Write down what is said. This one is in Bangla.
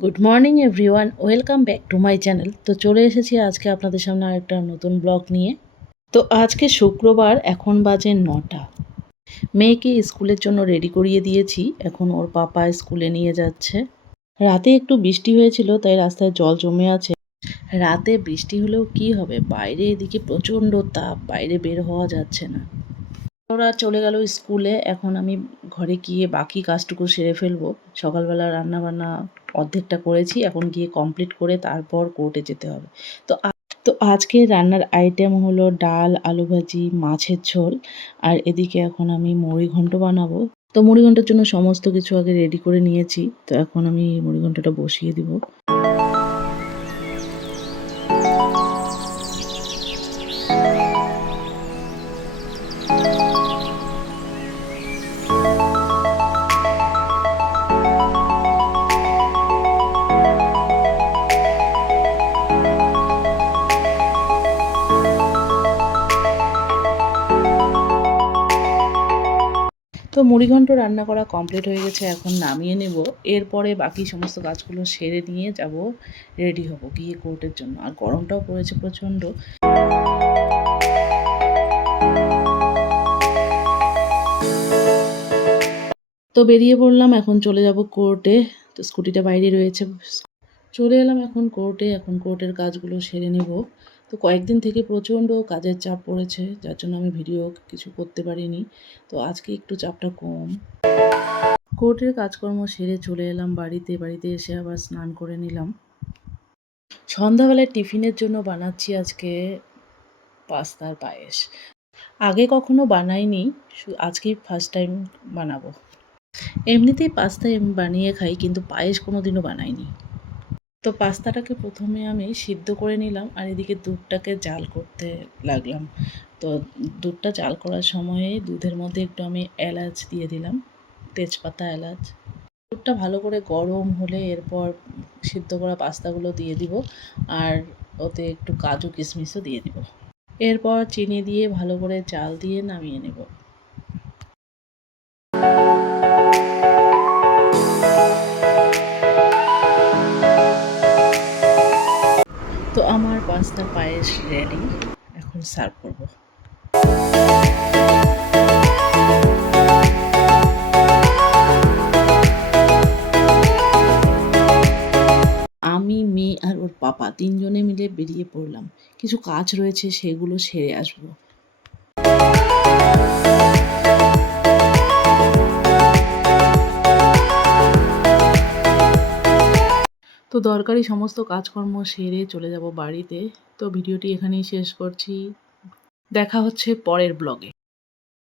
Good morning everyone, welcome back to my channel. তো চলে এসেছি আজকে আপনাদের সামনে আরেকটা নতুন ব্লগ নিয়ে। তো আজকে শুক্রবার, এখন বাজে 9টা। মেয়েকে স্কুলের জন্য রেডি করিয়ে দিয়েছি, এখন ওর পাপা স্কুলে নিয়ে যাচ্ছে। রাতে একটু বৃষ্টি হয়েছিল, তাই রাস্তায় জল জমে আছে। রাতে বৃষ্টি হলেও কি হবে, বাইরে এদিকে প্রচণ্ড তাপ, বাইরে বের হওয়া যাচ্ছে না। ওরা চলে গেল স্কুলে, এখন আমি ঘরে গিয়ে বাকি কাজটুকু সেরে ফেলবো। সকালবেলা রান্নাবান্না অর্ধেকটা করেছি, এখন গিয়ে কমপ্লিট করে তারপর কোর্টে যেতে হবে। তো আজকে রান্নার আইটেম হলো ডাল, আলু ভাজি, মাছের ঝোল, আর এদিকে এখন আমি মুড়িঘণ্ট বানাবো। তো মুড়িঘণ্টের জন্য সমস্ত কিছু আগে রেডি করে নিয়েছি, তো এখন আমি মুড়িঘণ্টটা বসিয়ে দিব। তো মুড়িঘণ্ট রান্না করা কমপ্লিট হয়ে গেছে, এখন নামিয়ে নেব। এরপরে বাকি সমস্ত কাজগুলো সেরে নিয়ে যাব, রেডি হব গিয়ে কোর্টের জন্য। আর গরমটাও পড়েছে প্রচণ্ড। তো বেরিয়ে পড়লাম, এখন চলে যাব কোর্টে। তো স্কুটিটা বাইরে রয়েছে। চলে এলাম এখন কোর্টে, এখন কোর্টের কাজগুলো সেরে নেব। তো কয়েকদিন থেকে প্রচণ্ড কাজের চাপ পড়েছে, যার জন্য আমি ভিডিও কিছু করতে পারিনি। তো আজকে একটু চাপটা কম। কোর্টের কাজকর্ম সেরে চলে এলাম বাড়িতে। বাড়িতে এসে আবার স্নান করে নিলাম। সন্ধ্যাবেলায় টিফিনের জন্য বানাচ্ছি আজকে পাস্তার পায়েস। আগে কখনো বানাইনি, আজকেই ফার্স্ট টাইম বানাবো। এমনিতেই পাস্তা আমি বানিয়ে খাই, কিন্তু পায়েস কোনো দিনও বানাইনি। তো পাস্তাটাকে প্রথমে আমি সিদ্ধ করে নিলাম, আর এদিকে দুধটাকে জাল করতে লাগলাম। তো দুধটা জাল করার সময়ে দুধের মধ্যে একটু আমি এলাচ দিয়ে দিলাম, তেজপাতা, এলাচ। দুধটা ভালো করে গরম হলে এরপর সিদ্ধ করা পাস্তাগুলো দিয়ে দিব, আর ওতে একটু কাজু কিশমিশও দিয়ে দিব। এরপর চিনি দিয়ে ভালো করে জাল দিয়ে নামিয়ে নেব। তো আমার পাস্তা পায়েস রেডি, এখন সার্ভ করব। আমি, মেয়ে আর ওর পাপা তিনজনে মিলে বেরিয়ে পড়লাম। কিছু কাজ রয়েছে, সেগুলো সেরে আসবো। তো দরকারি সমস্ত কাজকর্ম সেরে চলে যাব বাড়িতে। তো ভিডিওটি এখানেই শেষ করছি। দেখা হচ্ছে পরের ব্লগে।